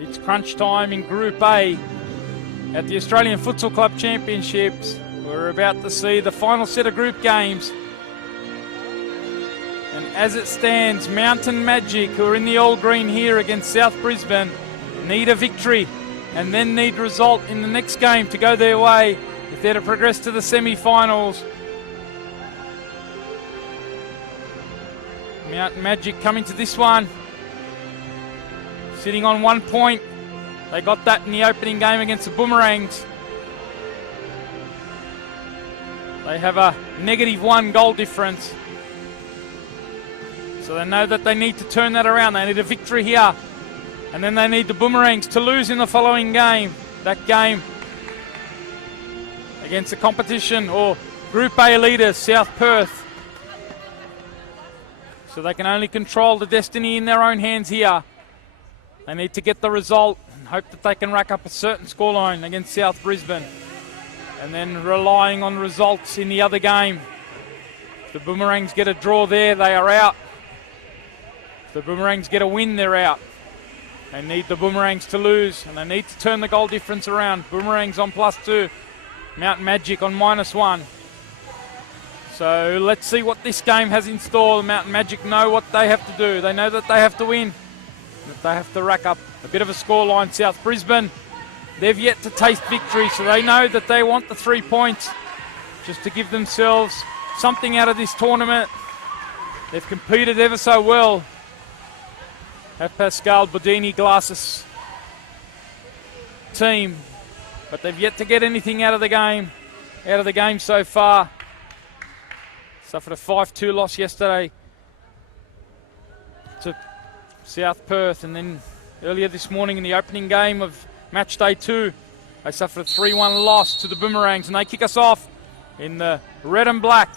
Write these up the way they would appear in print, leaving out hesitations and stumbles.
It's crunch time in Group A at the Australian Futsal Club Championships. We're about to see the final set of group games. And as it stands, Mountain Majik, who are in the all green here against South Brisbane, need a victory and then need result in the next game to go their way if they're to progress to the semi-finals. Mountain Majik coming to this one, sitting on 1 point. They got that in the opening game against the Boomerangs. They have a -1 goal difference. So they know that they need to turn that around. They need a victory here. And then they need the Boomerangs to lose in the following game. That game against the competition or Group A leaders, South Perth. So they can only control the destiny in their own hands here. They need to get the result and hope that they can rack up a certain scoreline against South Brisbane. And then relying on results in the other game. If the Boomerangs get a draw there, they are out. If the Boomerangs get a win, they're out. They need the Boomerangs to lose, and they need to turn the goal difference around. Boomerangs on +2, Mountain Majik on -1. So let's see what this game has in store. Mountain Majik know what they have to do. They know that they have to win, that they have to rack up a bit of a scoreline. South Brisbane, they've yet to taste victory, so they know that they want the 3 points just to give themselves something out of this tournament. They've competed ever so well. Have Pascal Bodini Glass's team, but they've yet to get anything out of the game so far. Suffered a 5-2 loss yesterday to South Perth, and then earlier this morning in the opening game of match day 2, they suffered a 3-1 loss to the Boomerangs, and they kick us off in the red and black.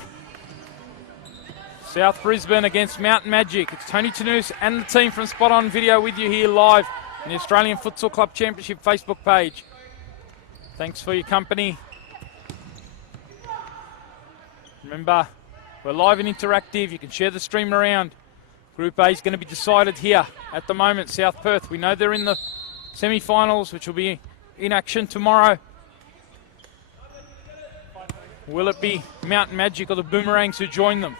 South Brisbane against Mountain Majik. It's Tony Tanous and the team from Spot On Video with you here live on the Australian Futsal Club Championship Facebook page. Thanks for your company. Remember, we're live and interactive. You can share the stream around. Group A is going to be decided here at the moment. South Perth, we know they're in the semi-finals, which will be in action tomorrow. Will it be Mountain Majik or the Boomerangs who join them?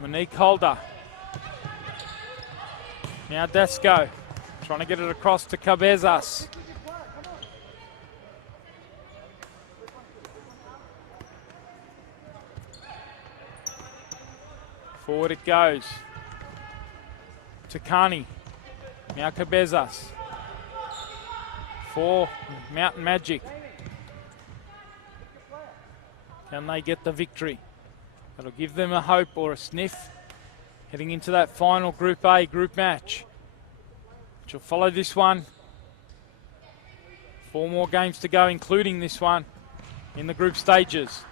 Monique Holder. Now Dasco trying to get it across to Cabezas. Forward it goes to Carney. Now Cabezas for Mountain Majik. Can they get the victory? That'll give them a hope or a sniff heading into that final Group A group match, which will follow this one. 4 more games to go, including this one in the group stages.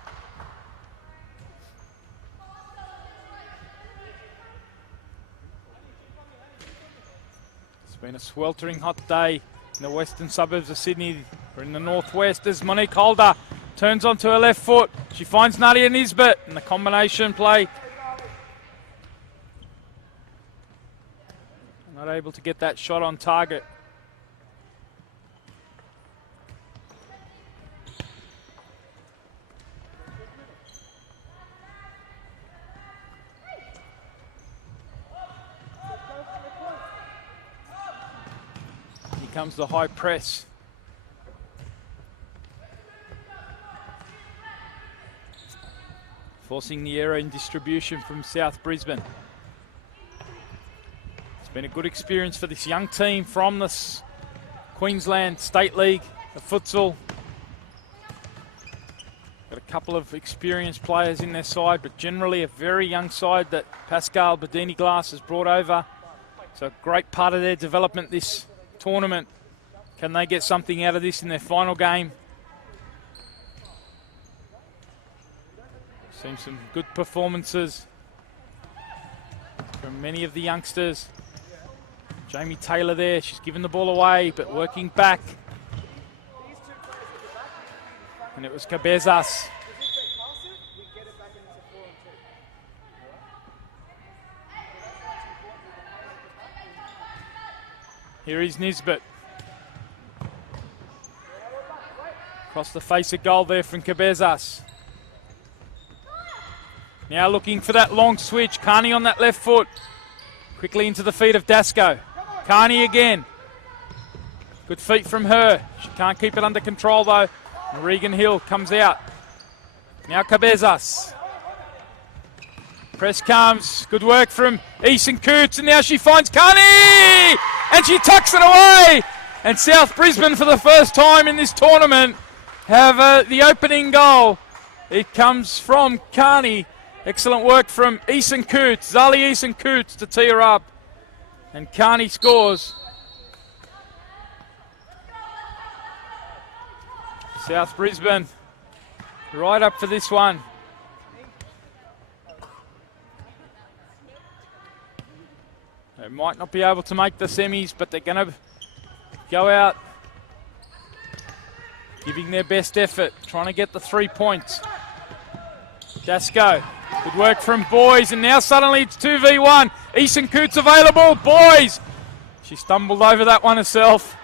It's been a sweltering hot day in the western suburbs of Sydney. We're in the northwest as Monique Holder turns onto her left foot. She finds Nadia Nisbet in the combination play. Not able to get that shot on target. Here comes the high press. Forcing the error in distribution from South Brisbane. It's been a good experience for this young team from this Queensland State League of futsal. Got a couple of experienced players in their side, but generally a very young side that Pascal Bodini Glass has brought over. So a great part of their development this tournament. Can they get something out of this in their final game? Seen some good performances from many of the youngsters. Jamie Taylor there, she's given the ball away, but working back. And it was Cabezas. Here is Nisbet. Across the face of goal there from Cabezas. Now looking for that long switch. Carney on that left foot. Quickly into the feet of Dasco. Carney again. Good feet from her. She can't keep it under control though. And Regan Hill comes out. Now Cabezas. Press comes. Good work from Eason Coots. And now she finds Carney! And she tucks it away! And South Brisbane, for the first time in this tournament, have the opening goal. It comes from Carney. Excellent work from Eason Coots. Zali Eason Coots to tee her up. And Carney scores. South Brisbane right up for this one. They might not be able to make the semis, but they're going to go out giving their best effort, trying to get the 3 points. Dasco, good work from Boys, and now suddenly it's 2v1. Eason Coots available, Boys! She stumbled over that one herself.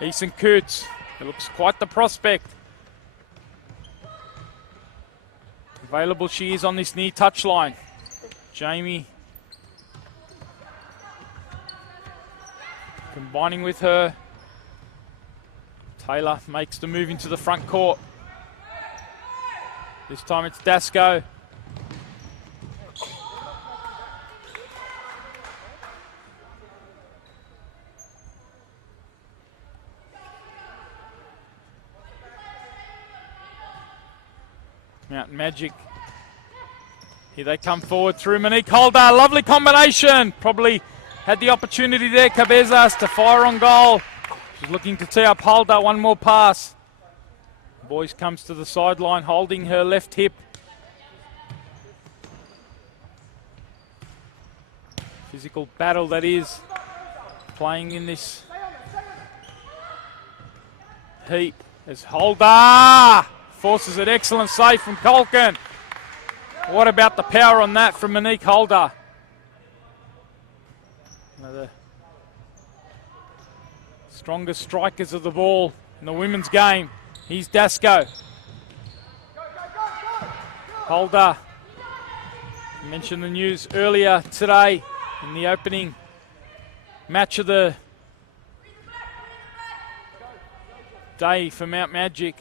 Eason Coots, it looks quite the prospect. Available she is on this near touchline. Jamie combining with her. Taylor makes the move into the front court. This time it's Dasco. Mountain Majik. Here they come forward through Monique Holder. Lovely combination. Probably had the opportunity there, Cabezas, to fire on goal. She's looking to tee up Holder. One more pass. Boys comes to the sideline, holding her left hip. Physical battle that is playing in this heat as Holder forces an excellent save from Culkin. What about the power on that from Monique Holder? One of the strongest strikers of the ball in the women's game. Here's Dasco. Holder. I mentioned the news earlier today in the opening match of the day for Mount Majik.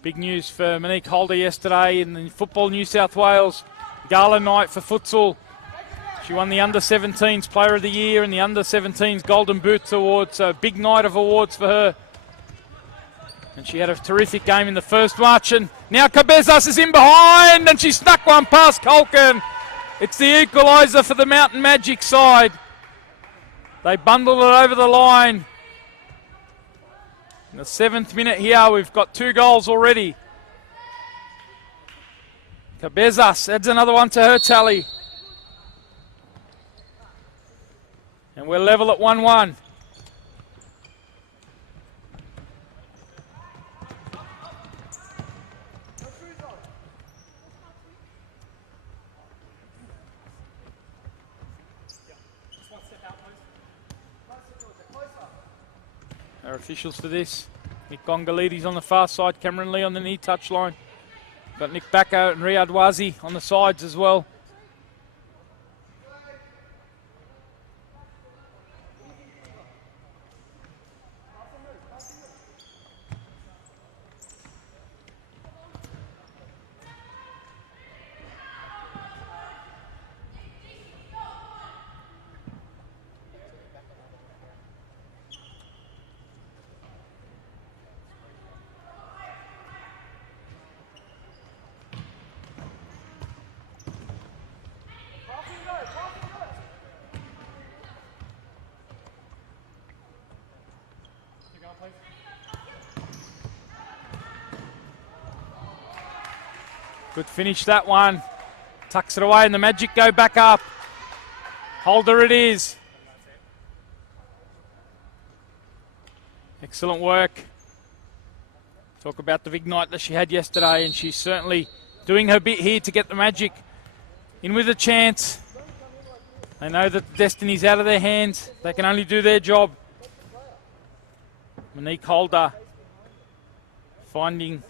Big news for Monique Holder yesterday in the Football New South Wales Gala night for futsal. She won the Under-17s Player of the Year and the Under-17s Golden Boots Awards, so a big night of awards for her. And she had a terrific game in the first match, and now Cabezas is in behind, and she snuck one past Culkin. It's the equaliser for the Mountain Majik side. They bundled it over the line. In the 7th minute here, we've got 2 goals already. Cabezas adds another one to her tally. And we're level at 1-1. Our officials for this: Nick Gongalides on the far side, Cameron Lee on the near touch line. Got Nick Bacco and Riyad Wazi on the sides as well. Good finish that one. tucks it away, and the Majik go back up. Holder it is. Excellent work. Talk about the big night that she had yesterday, and she's certainly doing her bit here to get the Majik in with a chance. They know that the destiny's out of their hands. They can only do their job. Monique Holder finding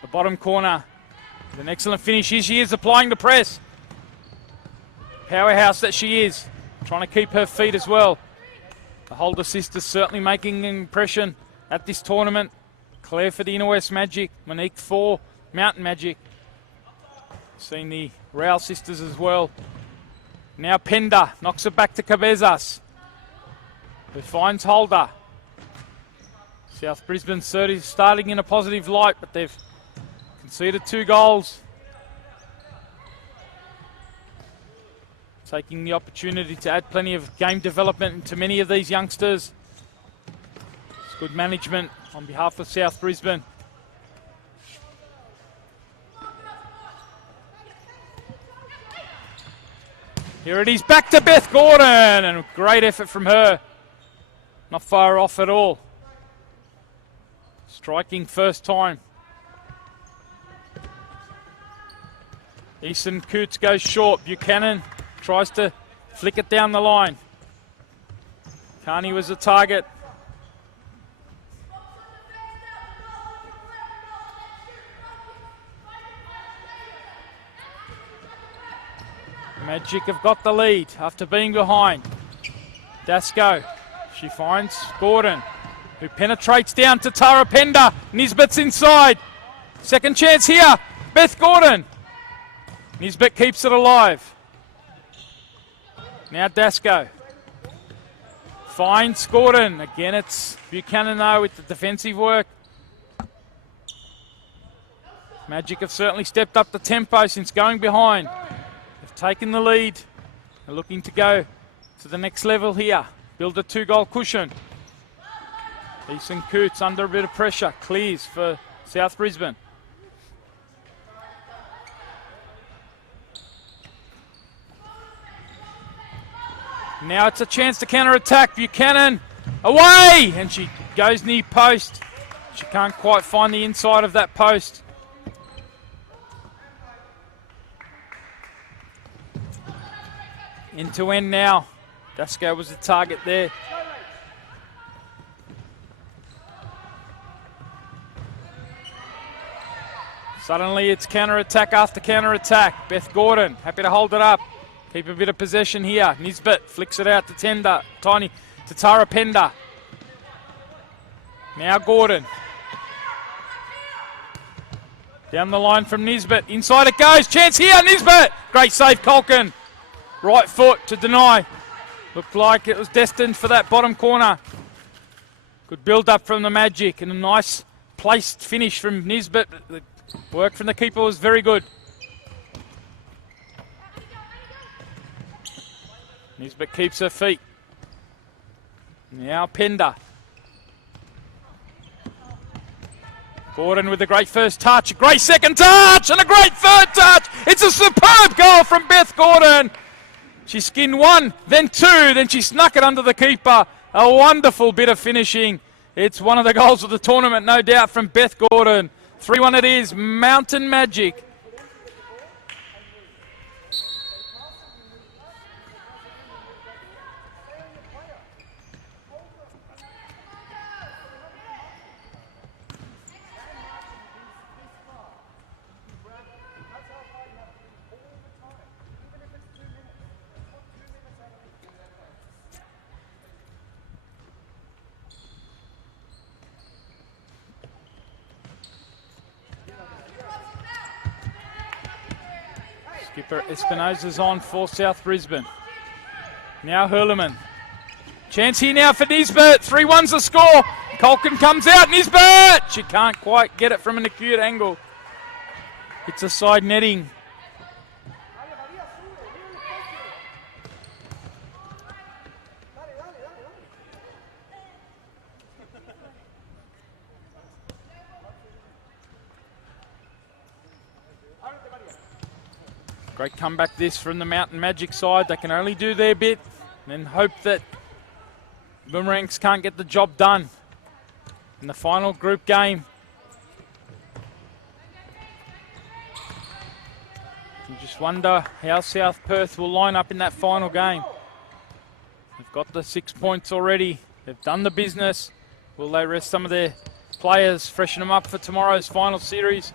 the bottom corner. With an excellent finish. Here she is applying the press. Powerhouse that she is. Trying to keep her feet as well. The Holder sisters certainly making an impression at this tournament. Claire for the Inner West Majik. Monique for Mountain Majik. Seen the Rowell sisters as well. Now Pender knocks it back to Cabezas, who finds Holder. South Brisbane starting in a positive light, but they've conceded 2 goals. Taking the opportunity to add plenty of game development to many of these youngsters. It's good management on behalf of South Brisbane. Here it is, back to Beth Gordon, and a great effort from her. Not far off at all. Striking first time. Easton Coots goes short. Buchanan tries to flick it down the line. Carney was the target. Majik have got the lead after being behind. Dasco, she finds Gordon, who penetrates down to Tara Pender. Nisbet's inside. Second chance here. Beth Gordon. Nisbet keeps it alive. Now Dasco finds Gordon. Again, it's Buchanan though with the defensive work. Majik have certainly stepped up the tempo since going behind. They've taken the lead. They're looking to go to the next level here. Build a 2-goal cushion. Easton Coots under a bit of pressure. Clears for South Brisbane. Now it's a chance to counter-attack. Buchanan away! And she goes near post. She can't quite find the inside of that post. End to end now. Dasco was the target there. Suddenly it's counter-attack after counter-attack. Beth Gordon happy to hold it up. Keep a bit of possession here. Nisbet flicks it out to to Tara Pender. Now Gordon. Down the line from Nisbet. Inside it goes. Chance here. Nisbet. Great save, Culkin. Right foot to deny. Looked like it was destined for that bottom corner. Good build up from the Majik and a nice placed finish from Nisbet. The work from the keeper was very good. Nisbet keeps her feet. Now Pender. Gordon with a great first touch, a great second touch, and a great third touch. It's a superb goal from Beth Gordon. She skinned 1, then 2, then she snuck it under the keeper. A wonderful bit of finishing. It's one of the goals of the tournament, no doubt, from Beth Gordon. 3-1 it is, Mountain Majik. Skipper Espinosa's on for South Brisbane. Now Hurleman. Chance here now for Nisbet. 3-1's the score. Culkin comes out. Nisbet! She can't quite get it from an acute angle. It's a side netting. Great comeback this from the Mountain Majik side. They can only do their bit and then hope that Boomerangs can't get the job done in the final group game. You just wonder how South Perth will line up in that final game. They've got the 6 points already. They've done the business. Will they rest some of their players, freshen them up for tomorrow's final series?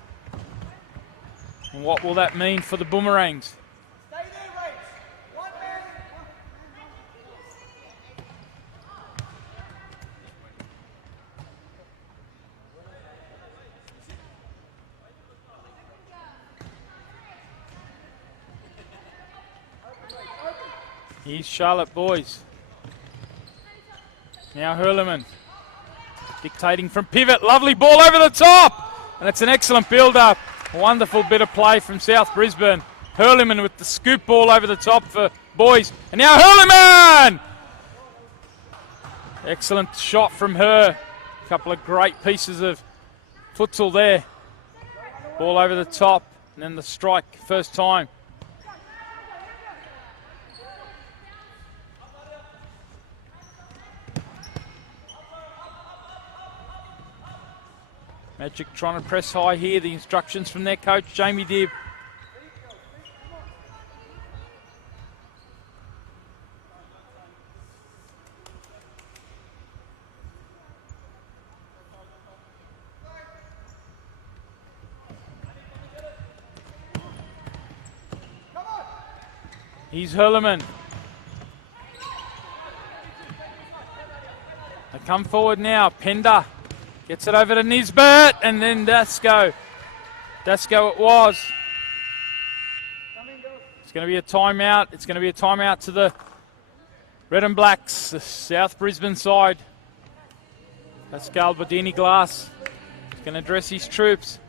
And what will that mean for the Boomerangs? Here's Charlotte boys. Now Hurleman dictating from pivot. Lovely ball over the top. And it's an excellent build-up. A wonderful bit of play from South Brisbane. Hurleman with the scoop ball over the top for boys. And now Hurleman! Excellent shot from her. A couple of great pieces of futsal there. Ball over the top and then the strike first time. Majik trying to press high here. The instructions from their coach, Jamie Dibb. Here's Hurleman. They come forward now. Pender gets it over to Nisbet, and then Dasko. Dasko it was. It's going to be a timeout. It's going to be a timeout to the Red and Blacks, the South Brisbane side. Pascal Bodini Glass is going to address his troops.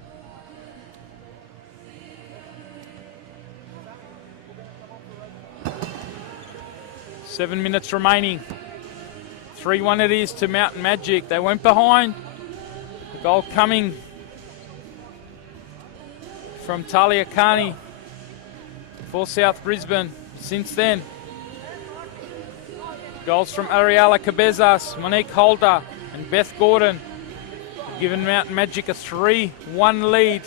Seven minutes remaining. 3-1 it is to Mountain Majik. They went behind. The goal coming from Talia Carney for South Brisbane. Since then, goals from Ariella Cabezas, Monique Holder and Beth Gordon, giving Mountain Majik a 3-1 lead.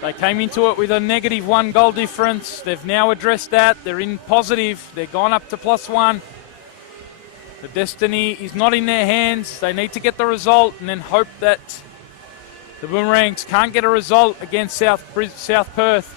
They came into it with a -1 goal difference. They've now addressed that. They're in positive. They're gone up to +1. The destiny is not in their hands. They need to get the result and then hope that the Boomerangs can't get a result against South Perth.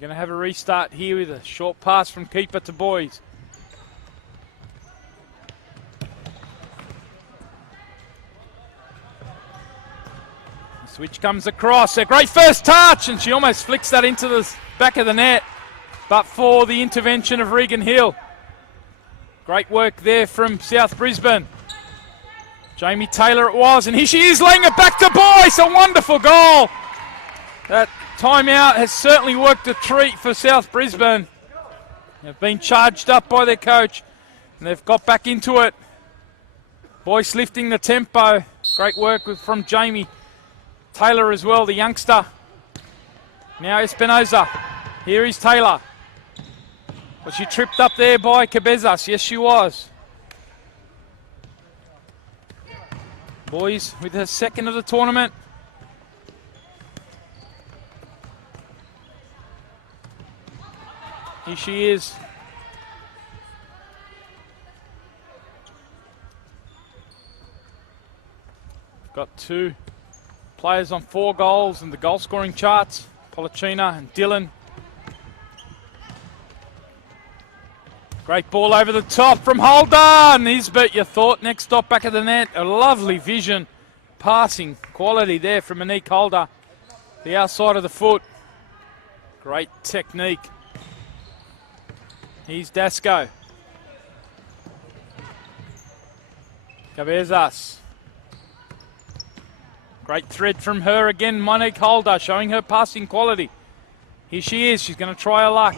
Going to have a restart here with a short pass from keeper to boys. The switch comes across. A great first touch, and she almost flicks that into the back of the net, but for the intervention of Regan Hill. Great work there from South Brisbane. Jamie Taylor it was, and here she is laying it back to Boyce. A wonderful goal. That timeout has certainly worked a treat for South Brisbane. They've been charged up by their coach and they've got back into it. Boyce lifting the tempo. Great work from Jamie Taylor as well, the youngster. Now Espinoza. Here is Taylor. Was she tripped up there by Cabezas? Yes, she was. Boys with her second of the tournament. Here she is. Got two players on 4 goals in the goal scoring charts. Policina and Dillon. Great ball over the top from Holder. Nisbet, you thought, next stop back of the net. A lovely vision good passing quality there from Monique Holder. The outside of the foot. Great technique. Here's Dasco. Cabezas. Great thread from her again, Monique Holder, showing her passing quality. Here she is. She's going to try her luck.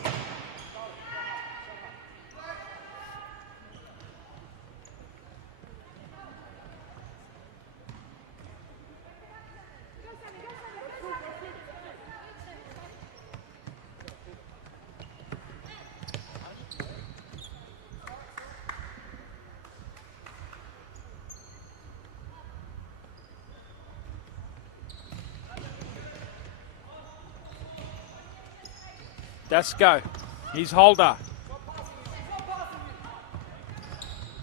Dasco, here's Holder.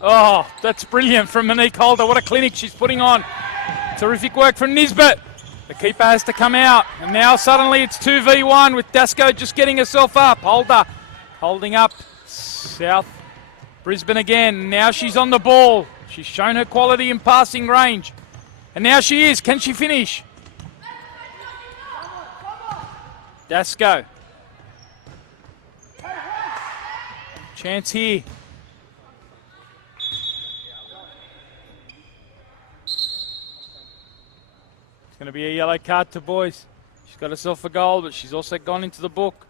Oh, that's brilliant from Monique Holder. What a clinic she's putting on. Terrific work from Nisbet. The keeper has to come out. And now suddenly it's 2v1 with Dasco just getting herself up. Holder holding up South Brisbane again. Now she's on the ball. She's shown her quality in passing range. And now she is. Can she finish? Dasco. Chance here. It's going to be a yellow card to boys. She's got herself a goal, but she's also gone into the book.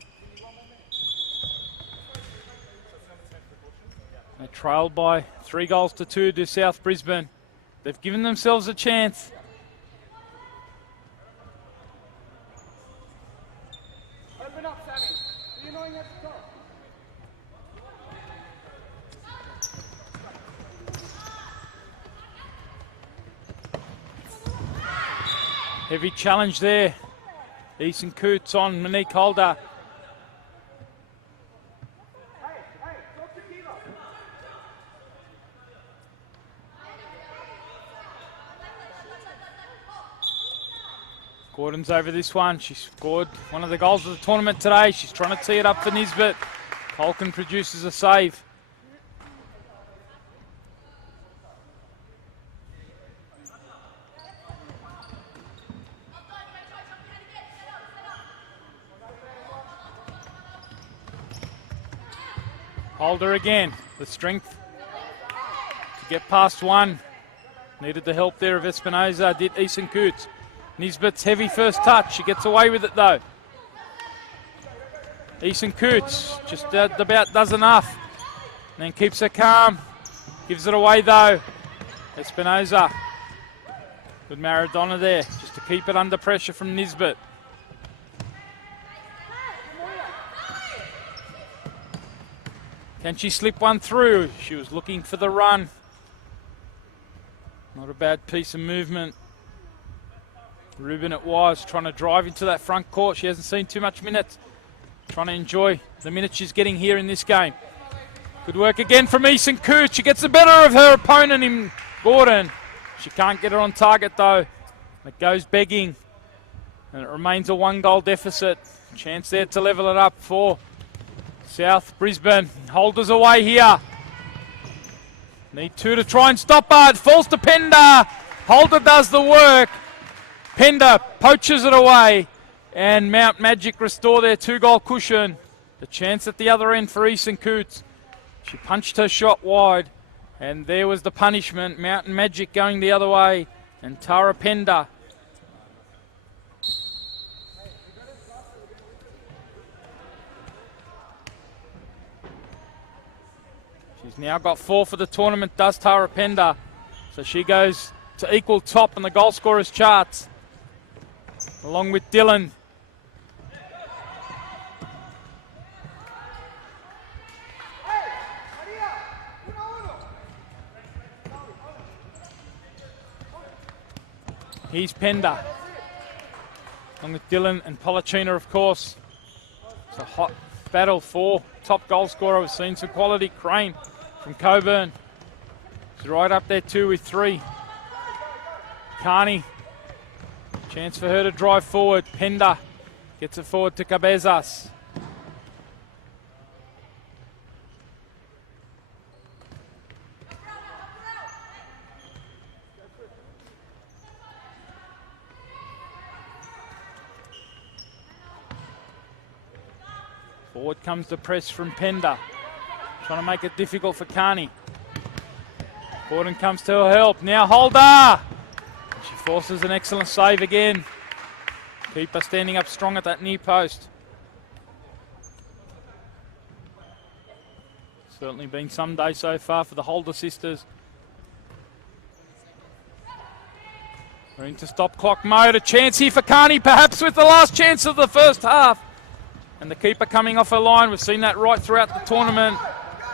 They trailed by 3-2 to South Brisbane. They've given themselves a chance. Open up, Sammy. Do you know you have to talk? Heavy challenge there. Ethan Coots on Monique Holder. Gordon's over this one. She scored one of the goals of the tournament today. She's trying to tee it up for Nisbet. Holken produces a save. Holder again, the strength to get past one. Needed the help there of Espinoza, did Eason Coots. Nisbet's heavy first touch, she gets away with it though. Eason Coots just about does enough. And then keeps her calm, gives it away though. Espinoza, good Maradona there, just to keep it under pressure from Nisbet. Can she slip one through? She was looking for the run. Not a bad piece of movement. Ruben it was, trying to drive into that front court. She hasn't seen too much minutes. Trying to enjoy the minutes she's getting here in this game. Good work again from Eason Coots. She gets the better of her opponent in Gordon. She can't get it on target though. It goes begging. And it remains a 1-goal deficit. Chance there to level it up for South Brisbane. Holders away here. Need 2 to try and stop her. It falls to Pender. Holder does the work. Pender poaches it away. And Mount Majik restore their 2-goal cushion. The chance at the other end for Eason Coots. She punched her shot wide. And there was the punishment. Mountain Magic going the other way. And Tara Pender. She's now got 4 for the tournament, does Tara Pender. So she goes to equal top on the goal scorers charts, along with Dylan. Here's Pender, along with Dylan and Policina, of course. It's a hot battle for top goal scorer. We've seen some quality. Crane from Coburn. She's right up there too with 3. Carney. Chance for her to drive forward. Pender gets it forward to Cabezas. Forward comes the press from Pender. Trying to make it difficult for Carney. Gordon comes to her help. Now Holder. She forces an excellent save again. Keeper standing up strong at that near post. Certainly been some day so far for the Holder sisters. We're into stop clock mode. A chance here for Carney, perhaps with the last chance of the first half. And the keeper coming off her line. We've seen that right throughout the tournament.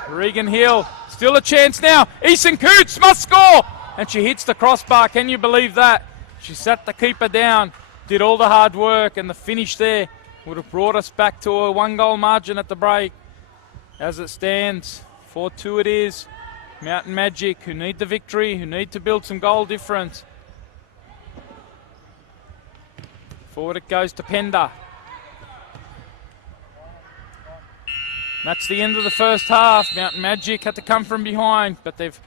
Regan Hill, still a chance now. Eason Coots must score. And she hits the crossbar. Can you believe that? She sat the keeper down, did all the hard work, and the finish there would have brought us back to a 1-goal margin at the break. As it stands, 4-2 it is. Mountain Majik, who need the victory, who need to build some goal difference. Forward it goes to Pender. That's the end of the first half. Mountain Majik had to come from behind, but they've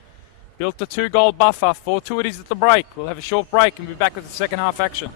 built a 2-goal buffer. 4-2 it is at the break. We'll have a short break and be back with the second half action.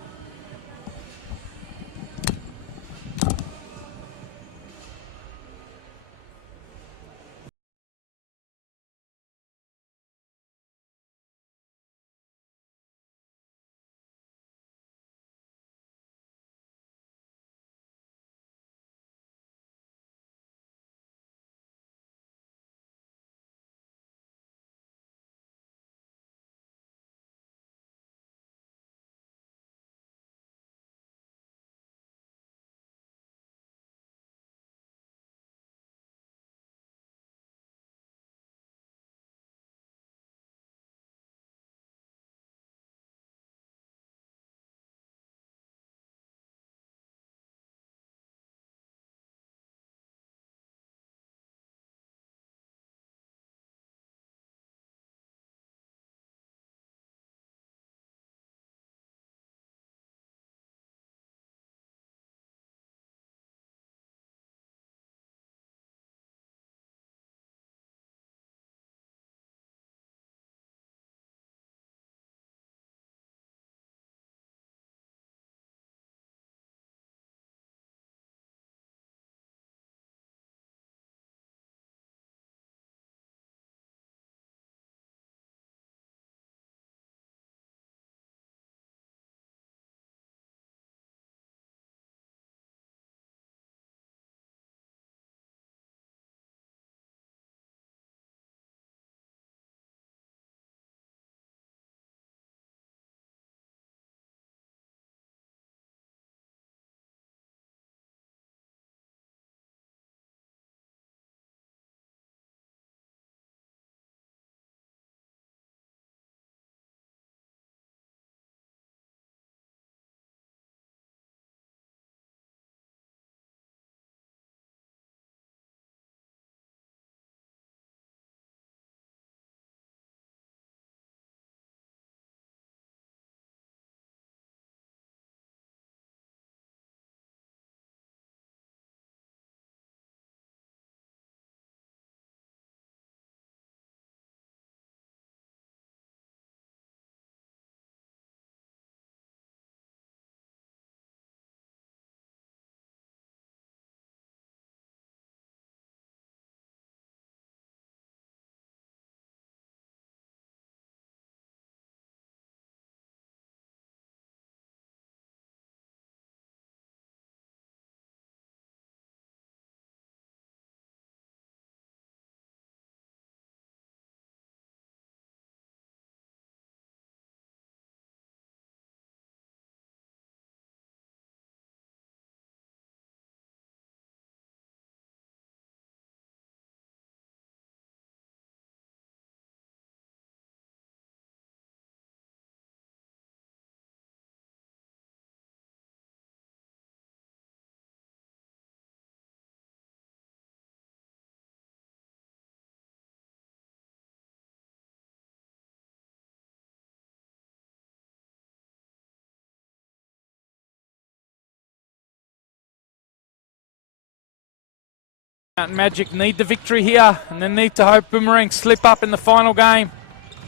Mountain Majik need the victory here and then need to hope Boomerang slip up in the final game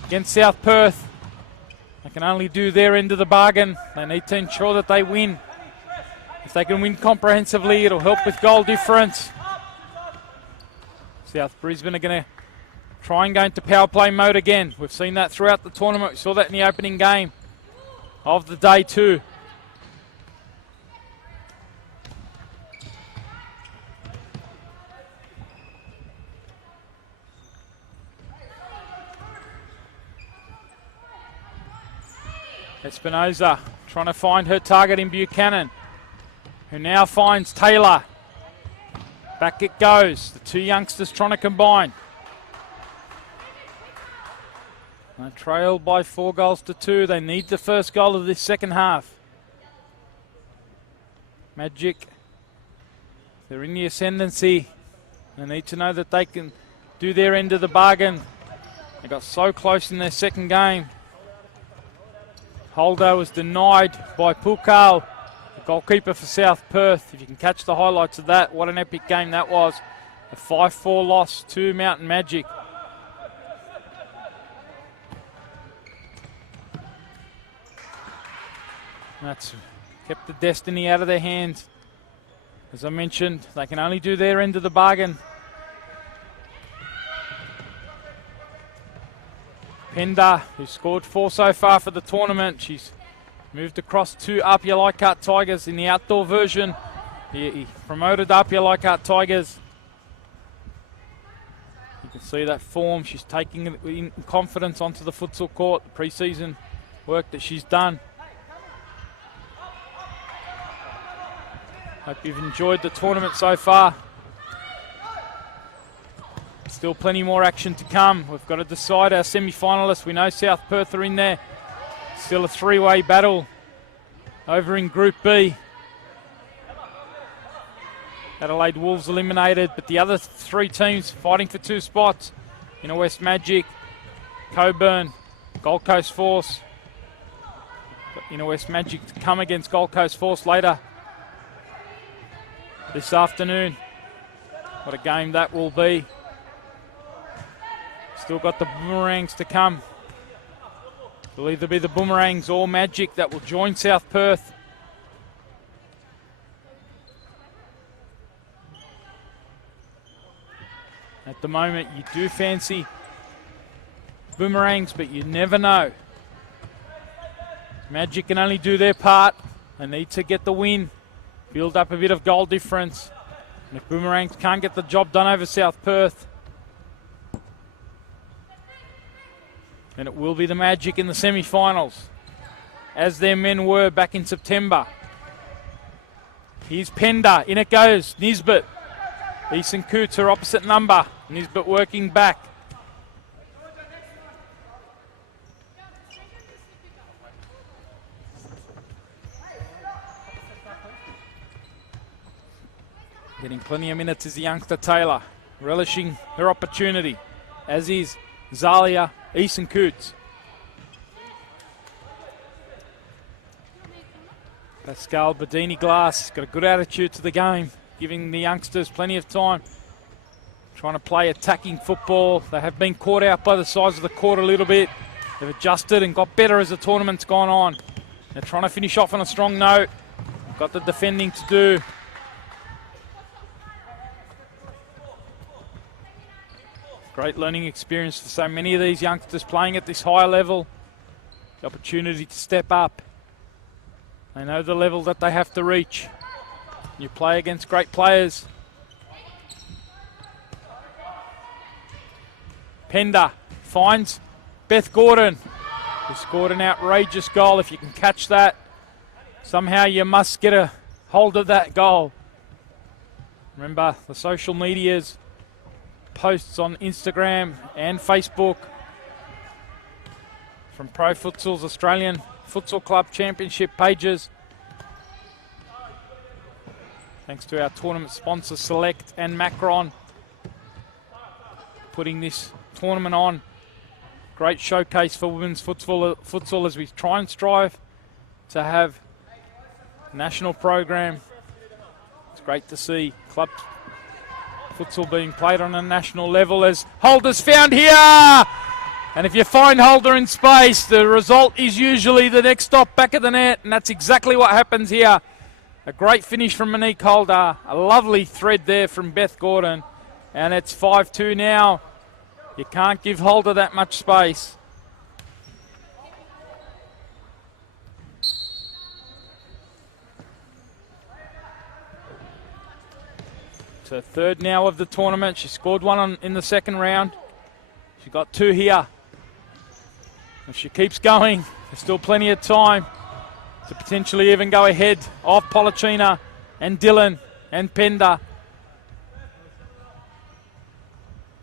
against South Perth. They can only do their end of the bargain. They need to ensure that they win. If they can win comprehensively, it'll help with goal difference. South Brisbane are going to try and go into power play mode again. We've seen that throughout the tournament. We saw that in the opening game of the day too. Espinoza trying to find her target in Buchanan, who now finds Taylor. Back it goes. The two youngsters trying to combine. They trailed by 4 goals to 2. They need the first goal of this second half. Majik, they're in the ascendancy. They need to know that they can do their end of the bargain. They got so close in their second game. Holder was denied by Pukal, the goalkeeper for South Perth. If you can catch the highlights of that, what an epic game that was. A 5-4 loss to Mountain Majik. That's kept the destiny out of their hands. As I mentioned, they can only do their end of the bargain. Pender, who scored 4 so far for the tournament. She's moved across to Apia Leichhardt Tigers in the outdoor version. He promoted Apia Leichhardt Tigers. You can see that form. She's taking it in confidence onto the futsal court. The pre-season work that she's done. Hope you've enjoyed the tournament so far. Still plenty more action to come. We've got to decide our semi-finalists. We know South Perth are in there. Still a 3-way battle over in Group B. Adelaide Wolves eliminated, but the other 3 teams fighting for 2 spots. Inner West Majik, Coburn, Gold Coast Force. Got Inner West Majik to come against Gold Coast Force later this afternoon. What a game that will be. Still got the Boomerangs to come. It'll either be the Boomerangs or Majik that will join South Perth. At the moment, you do fancy Boomerangs, but you never know. Majik can only do their part. They need to get the win, build up a bit of goal difference. And if Boomerangs can't get the job done over South Perth, then it will be the Majik in the semi-finals, as their men were back in September. Here's Pender, in it goes, Nisbet. Eason Coots, her opposite number. Nisbet working back. Getting plenty of minutes is the youngster Taylor, relishing her opportunity, as is Zalia Eason Coots. Pascal Bedini Glass got a good attitude to the game, giving the youngsters plenty of time, trying to play attacking football. They have been caught out by the size of the court a little bit. They've adjusted and got better as the tournament's gone on. They're trying to finish off on a strong note. Got the defending to do. Great learning experience for so many of these youngsters playing at this higher level. The opportunity to step up. They know the level that they have to reach. You play against great players. Pender finds Beth Gordon, who scored an outrageous goal. If you can catch that, somehow you must get a hold of that goal. Remember, the social medias, posts on Instagram and Facebook from Pro Futsal's Australian Futsal Club Championship pages. Thanks to our tournament sponsors Select and Macron, putting this tournament on. Great showcase for women's futsal as we try and strive to have a national program. It's great to see club futsal being played on a national level, as Holder's found here. And if you find Holder in space, the result is usually the next stop back of the net, and that's exactly what happens here. A great finish from Monique Holder, a lovely thread there from Beth Gordon, And it's 5-2 now. You can't give Holder that much space. It's her third now of the tournament. She scored one in the second round. She got 2 here. If she keeps going, there's still plenty of time to potentially even go ahead of Policina and Dillon and Pender.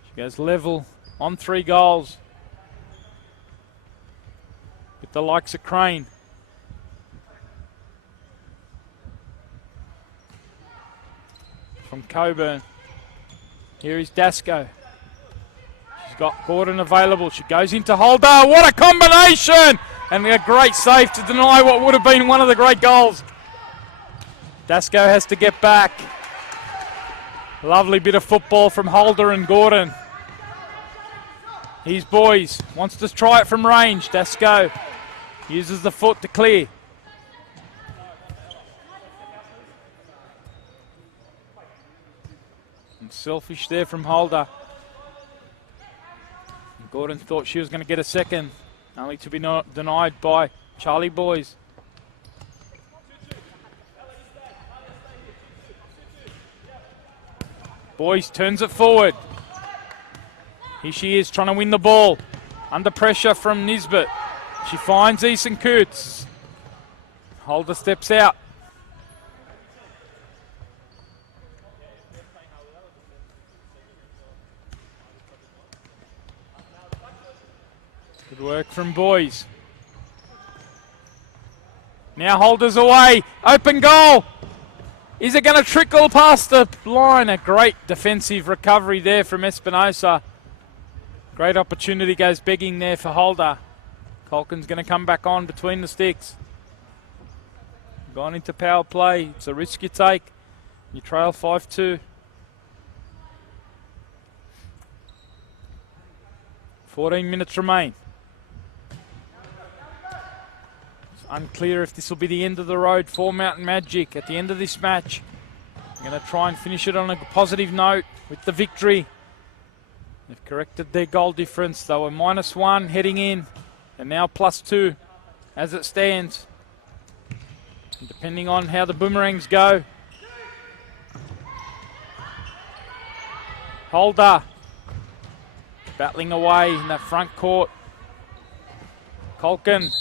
She goes level on 3 goals with the likes of Crane. From Coburn. Here is Dasco. She's got Gordon available. She goes into Holder. What a combination! And a great save to deny what would have been one of the great goals. Dasco has to get back. Lovely bit of football from Holder and Gordon. His boys wants to try it from range. Dasco uses the foot to clear. And selfish there from Holder. And Gordon thought she was going to get a second, only to be denied by Charlie Boys. Boys turns it forward. Here she is trying to win the ball. Under pressure from Nisbet. She finds Eason Coots. Holder steps out. Good work from Boys. Now Holder's away. Open goal. Is it going to trickle past the line? A great defensive recovery there from Espinosa. Great opportunity goes begging there for Holder. Colkin's going to come back on between the sticks. Gone into power play. It's a risk you take. You trail 5-2. 14 minutes remain. It's unclear if this will be the end of the road for Mountain Magic at the end of this match. I'm going to try and finish it on a positive note with the victory. They've corrected their goal difference. They were -1 heading in and now +2 as it stands. And depending on how the boomerangs go. Holder battling away in that front court. Colkin.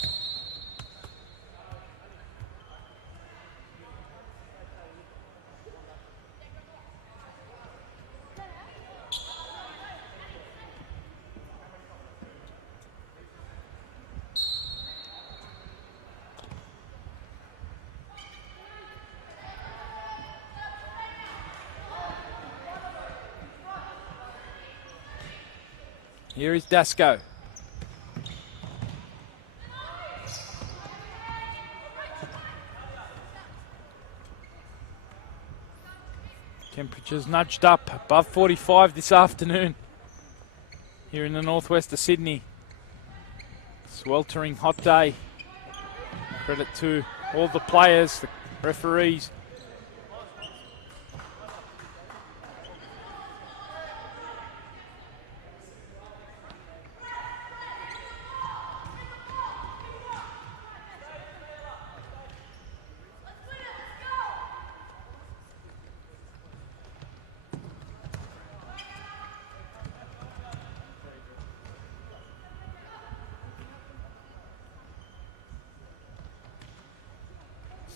Here is Dasco. Temperatures nudged up above 45 this afternoon here in the northwest of Sydney. Sweltering hot day. Credit to all the players, the referees.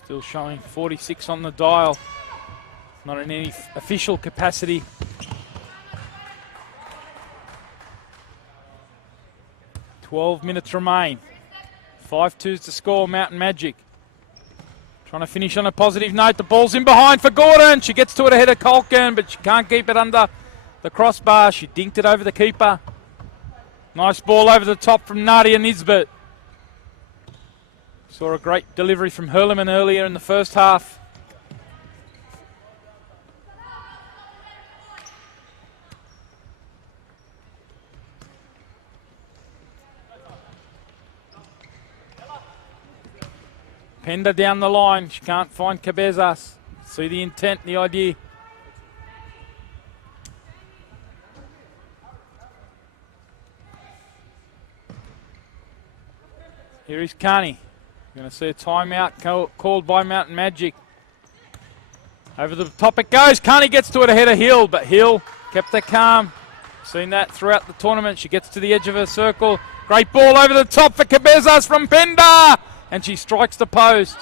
Still showing 46 on the dial. Not in any official capacity. "12 minutes remain. 5-2's to score, Mountain Magic. Trying to finish on a positive note. The ball's in behind for Gordon. She gets to it ahead of Colkin, but she can't keep it under the crossbar. She dinked it over the keeper. Nice ball over the top from Nadia Nisbet. Saw a great delivery from Hurleman earlier in the first half. Pender down the line. She can't find Cabezas. See the intent, the idea. Here is Carney. Going to see a timeout called by Mountain Majik. Over the top it goes. Carney gets to it ahead of Hill, but Hill kept her calm. Seen that throughout the tournament. She gets to the edge of her circle. Great ball over the top for Cabezas from Pender. And she strikes the post.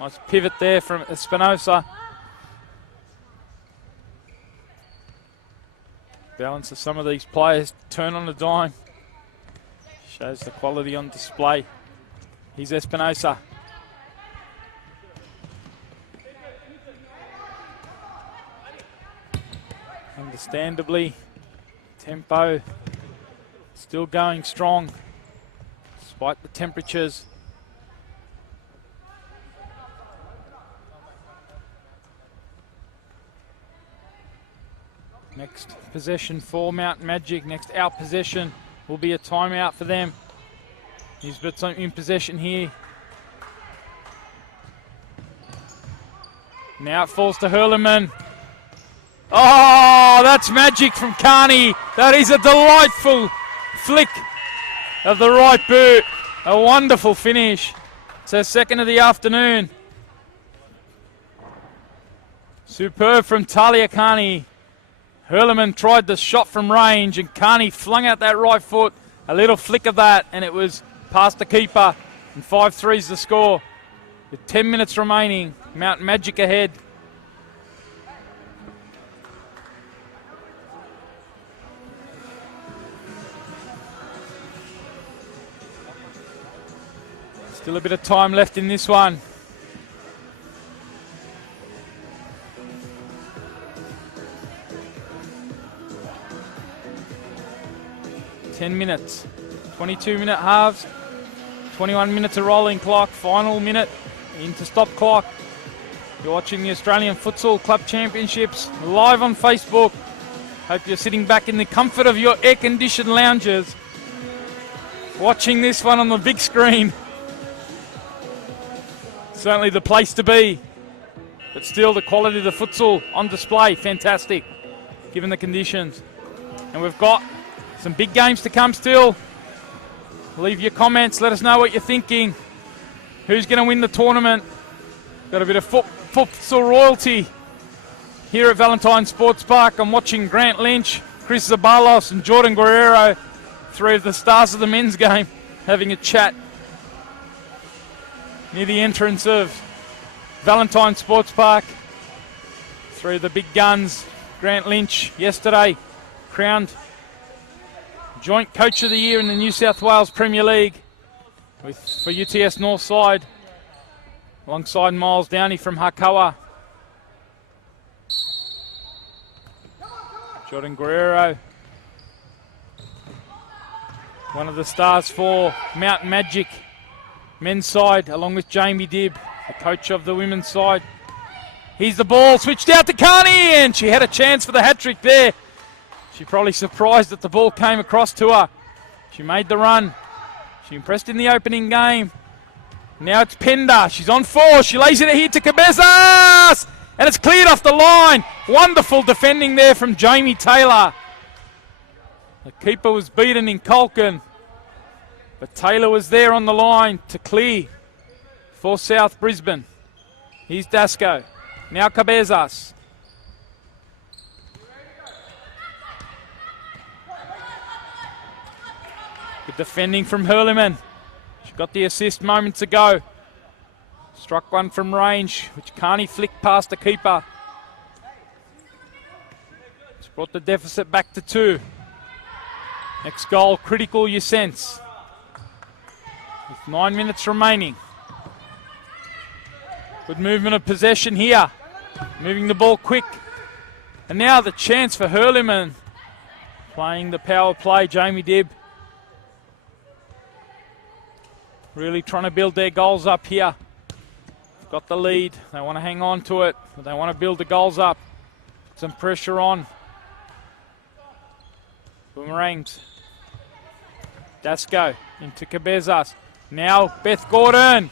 Nice pivot there from Espinosa. Balance of some of these players turn on a dime. Shows the quality on display. Here's Espinosa. Understandably, tempo still going strong despite the temperatures. Next possession for Mountain Majik. Next out possession will be a timeout for them. He's in possession here. Now it falls to Hurleman. Oh, that's magic from Carney. That is a delightful flick of the right boot. A wonderful finish. It's her second of the afternoon. Superb from Talia Carney. Hurleman tried the shot from range and Carney flung out that right foot. A little flick of that and it was past the keeper. And 5-3's the score. With 10 minutes remaining, Mountain Majik ahead. Still a bit of time left in this one. Ten minutes, 22-minute halves, 21 minutes of rolling clock, final minute into stop clock. You're watching the Australian Futsal Club Championships live on Facebook. Hope you're sitting back in the comfort of your air-conditioned lounges, watching this one on the big screen. Certainly the place to be, but still the quality of the futsal on display, fantastic, given the conditions. And we've got some big games to come still. Leave your comments, let us know what you're thinking. Who's going to win the tournament? Got a bit of futsal royalty here at Valentine Sports Park. I'm watching Grant Lynch, Chris Zabalos and Jordan Guerrero, three of the stars of the men's game, having a chat near the entrance of Valentine Sports Park. Three of the big guns. Grant Lynch yesterday crowned Joint Coach of the Year in the New South Wales Premier League for UTS Northside, alongside Miles Downey from Hakawa. Jordan Guerrero, one of the stars for Mountain Majik men's side, along with Jamie Dibb, the coach of the women's side. Here's the ball, switched out to Carney, and she had a chance for the hat-trick there. She probably surprised that the ball came across to her. She made the run. She impressed in the opening game. Now it's Pender. She's on 4. She lays it here to Cabezas, and it's cleared off the line. Wonderful defending there from Jamie Taylor. The keeper was beaten in Culkin, but Taylor was there on the line to clear for South Brisbane. Here's Dasco. Now Cabezas. Good defending from Hurleman. She got the assist moments ago. Struck one from range, which Carney flicked past the keeper. It's brought the deficit back to 2. Next goal, critical, you sense. With 9 minutes remaining. Good movement of possession here. Moving the ball quick. And now the chance for Hurleman. Playing the power play, Jamie Dibb. Really trying to build their goals up here. Got the lead. They want to hang on to it, but they want to build the goals up. Put some pressure on. Boomerangs. Dasco into Cabezas. Now Beth Gordon.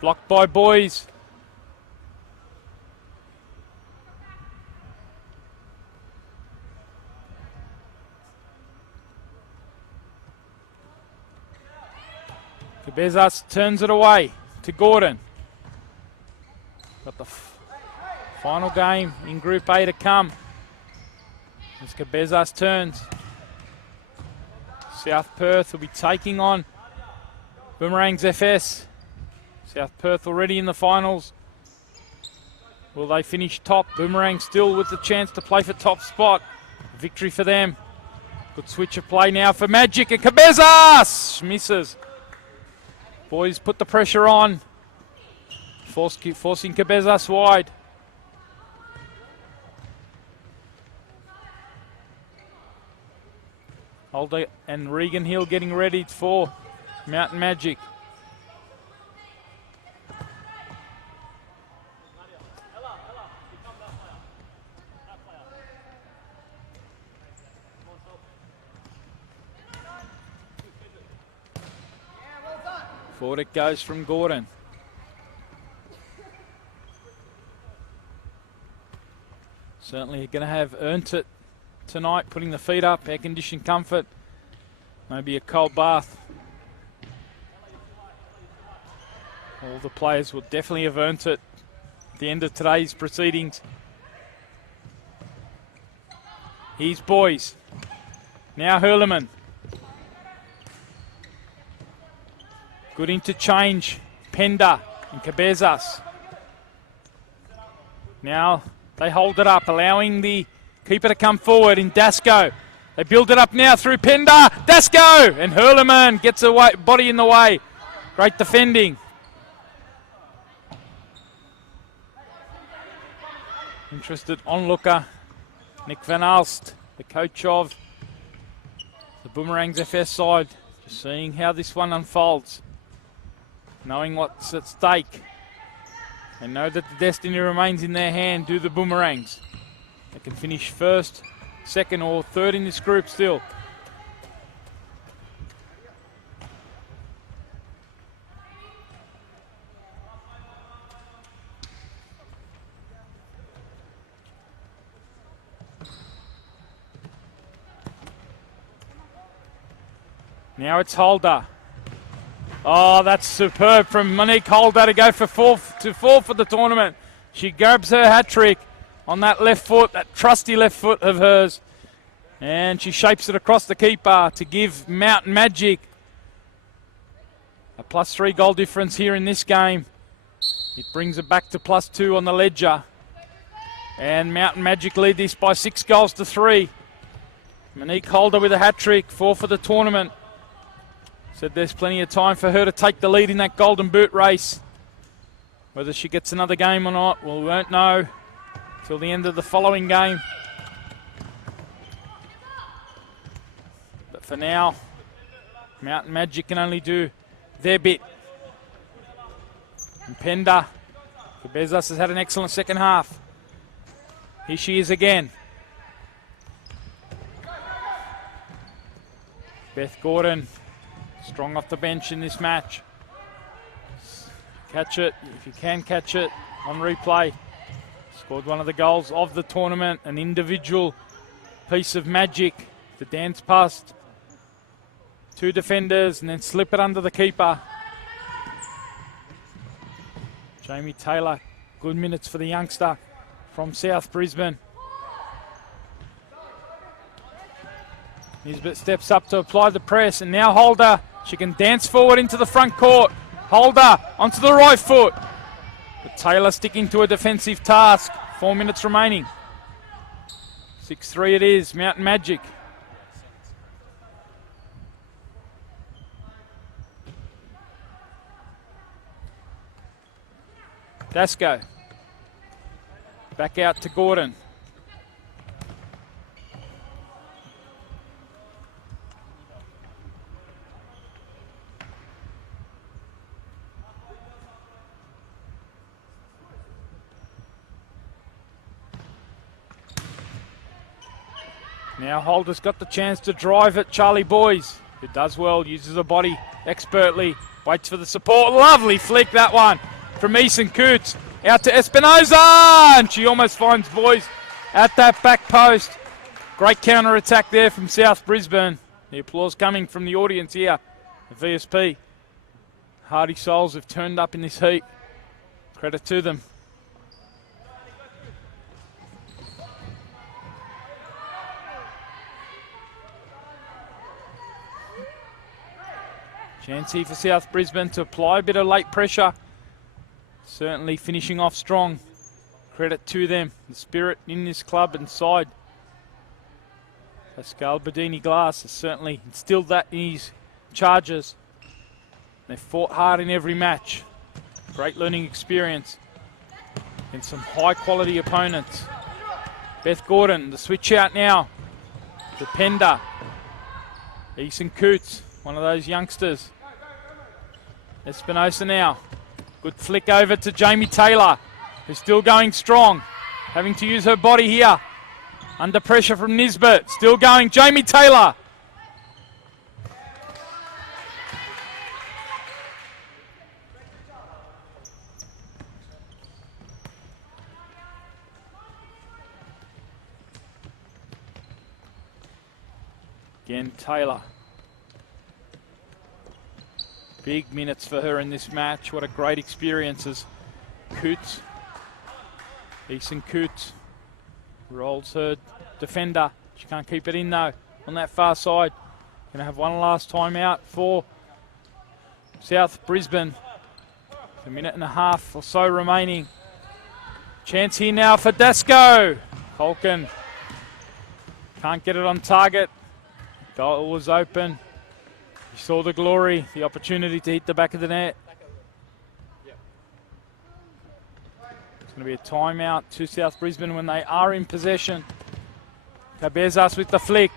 Blocked by Boys. Cabezas turns it away to Gordon. Got the final game in Group A to come. As Cabezas turns. South Perth will be taking on Boomerangs FS. South Perth already in the finals. Will they finish top? Boomerang still with the chance to play for top spot. Victory for them. Good switch of play now for Majik, and Cabezas misses. Boys put the pressure on. Forcing Cabezas wide. Holder and Regan Hill getting ready for Mountain Majik. Forward it goes from Gordon. Certainly going to have earned it tonight, putting the feet up, air-conditioned comfort, maybe a cold bath. All the players will definitely have earned it at the end of today's proceedings. Here's Boys. Now Hurleman. Good interchange, Pender and Cabezas. Now they hold it up, allowing the keeper to come forward in Dasco. They build it up now through Pender, Dasco, and Hurleman gets away, body in the way. Great defending. Interested onlooker, Nick Van Alst, the coach of the Boomerangs FS side, just seeing how this one unfolds. Knowing what's at stake. They know that the destiny remains in their hand, do the Boomerangs. They can finish first, second or third in this group still. Now it's Holder. Oh, that's superb from Monique Holder to go for four for the tournament. She grabs her hat-trick on that left foot, that trusty left foot of hers. And she shapes it across the keeper to give Mountain Majik a +3 goal difference here in this game. It brings it back to +2 on the ledger. And Mountain Majik lead this by 6 goals to 3. Monique Holder with a hat-trick, 4 for the tournament. Said there's plenty of time for her to take the lead in that Golden Boot race. Whether she gets another game or not, well, we won't know till the end of the following game. But for now, Mountain Majik can only do their bit. And Pender, Cabezas has had an excellent second half. Here she is again. Beth Gordon, strong off the bench in this match. Catch it, if you can catch it, on replay. Scored one of the goals of the tournament, an individual piece of magic. The dance past 2 defenders and then slip it under the keeper. Jamie Taylor, good minutes for the youngster from South Brisbane. Nisbet steps up to apply the press, and now Holder, she can dance forward into the front court. Holder onto the right foot. But Taylor sticking to a defensive task. 4 minutes remaining. 6-3 it is, Mountain Majik. Dasco. Back out to Gordon. Now Holder's got the chance to drive it, Charlie Boys. Who does well, uses the body expertly, waits for the support. Lovely flick, that one, from Eason Coots. Out to Espinoza, and she almost finds Boys at that back post. Great counter-attack there from South Brisbane. The applause coming from the audience here at VSP. Hardy souls have turned up in this heat. Credit to them. Chance here for South Brisbane to apply a bit of late pressure. Certainly finishing off strong. Credit to them. The spirit in this club and side. Pascal Bedini Glass has certainly instilled that in his charges. They've fought hard in every match. Great learning experience. And some high quality opponents. Beth Gordon, the switch out now. Depender. Eason Coots, one of those youngsters. Espinosa now. Good flick over to Jamie Taylor, who's still going strong. Having to use her body here. Under pressure from Nisbet. Still going. Jamie Taylor. Again, Taylor. Big minutes for her in this match. What a great experience as Coots. Eason Coots rolls her defender. She can't keep it in though on that far side. Going to have one last time out for South Brisbane. A minute and a half or so remaining. Chance here now for Dasco. Holken can't get it on target. Goal was open. You saw the glory, the opportunity to hit the back of the net. It's going to be a timeout to South Brisbane when they are in possession. Cabezas with the flick.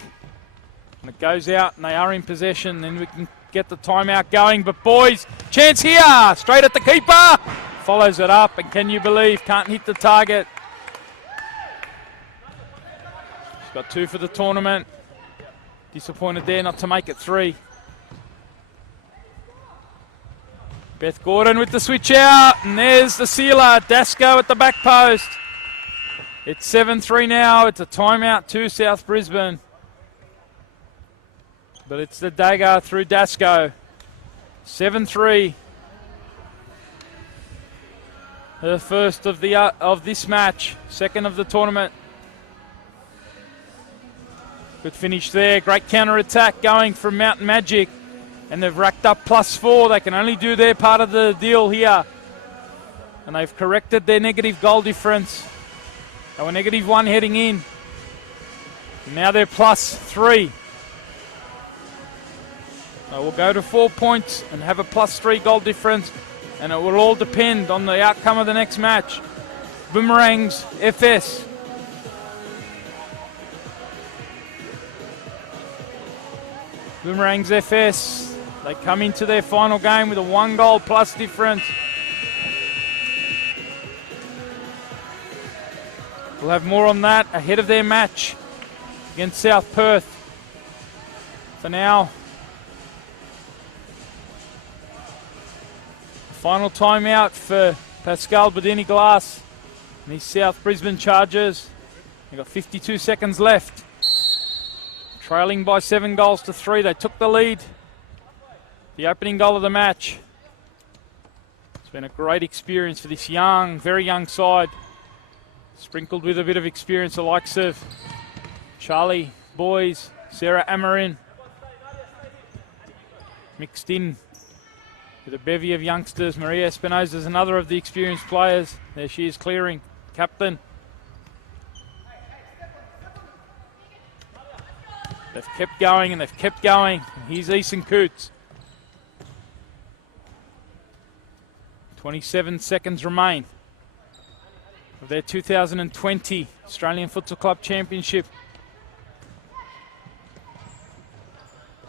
And it goes out and they are in possession. Then we can get the timeout going. But boys, chance here. Straight at the keeper. Follows it up and can you believe, can't hit the target. She's got 2 for the tournament. Disappointed there not to make it 3. Beth Gordon with the switch out, and there's the sealer, Dasco at the back post. It's 7-3 now, it's a timeout to South Brisbane. But it's the dagger through Dasco. 7-3. Her first of this match, second of the tournament. Good finish there, great counter-attack going from Mountain Majik. And they've racked up +4. They can only do their part of the deal here. And they've corrected their negative goal difference. They were -1 heading in. And now they're +3. They will go to 4 points and have a +3 goal difference. And it will all depend on the outcome of the next match. Boomerangs FS. Boomerangs FS. They come into their final game with a 1 goal plus difference. We'll have more on that ahead of their match against South Perth. For now, final timeout for Pascal Bedini Glass and his South Brisbane Chargers. They've got 52 seconds left. Trailing by 7 goals to 3. They took the lead. The opening goal of the match. It's been a great experience for this young, very young side. Sprinkled with a bit of experience, the likes of Charlie Boys, Sarah Amarin. Mixed in with a bevy of youngsters. Maria Espinosa is another of the experienced players. There she is clearing. Captain. They've kept going and they've kept going. And here's Eason Coots. 27 seconds remain of their 2020 Australian Futsal Club Championship.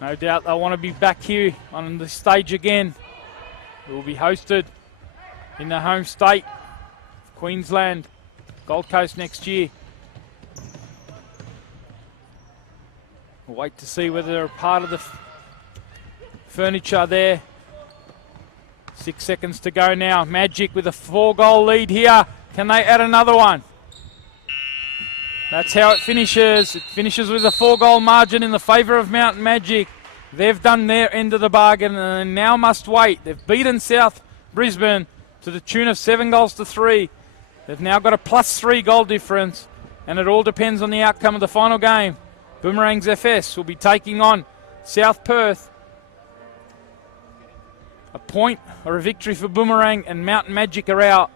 No doubt they'll want to be back here on the stage again. It will be hosted in the home state, Queensland, Gold Coast next year. We'll wait to see whether they're a part of the furniture there. 6 seconds to go now. Majik with a 4-goal lead here. Can they add another one? That's how it finishes. It finishes with a 4-goal margin in the favour of Mountain Majik. They've done their end of the bargain and now must wait. They've beaten South Brisbane to the tune of 7 goals to 3. They've now got a +3 goal difference, and it all depends on the outcome of the final game. Boomerangs FS will be taking on South Perth. A point or a victory for Boomerang and Mountain Majik are out.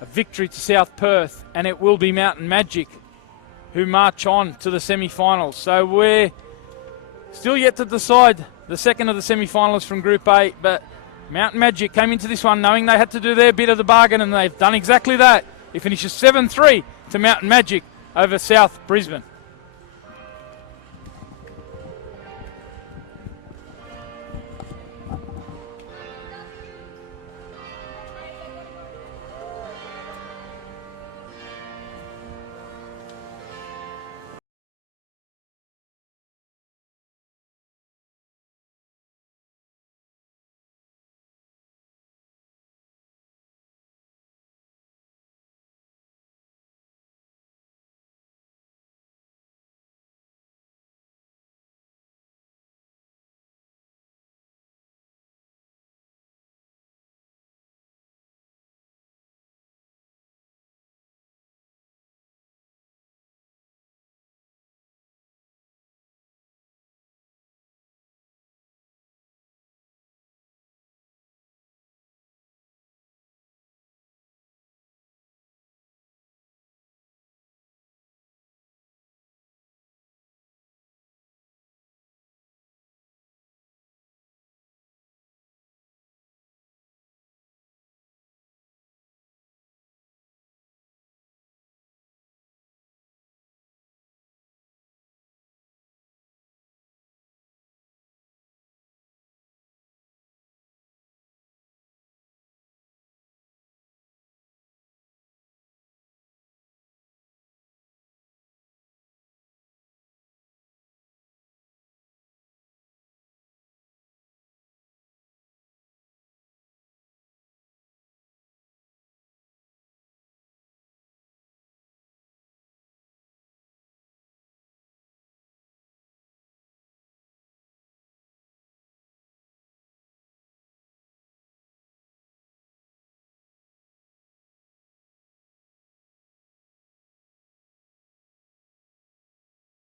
A victory to South Perth, and it will be Mountain Majik who march on to the semi-finals. So we're still yet to decide the second of the semi-finalists from Group 8, but Mountain Majik came into this one knowing they had to do their bit of the bargain, and they've done exactly that. It finishes 7-3 to Mountain Majik over South Brisbane.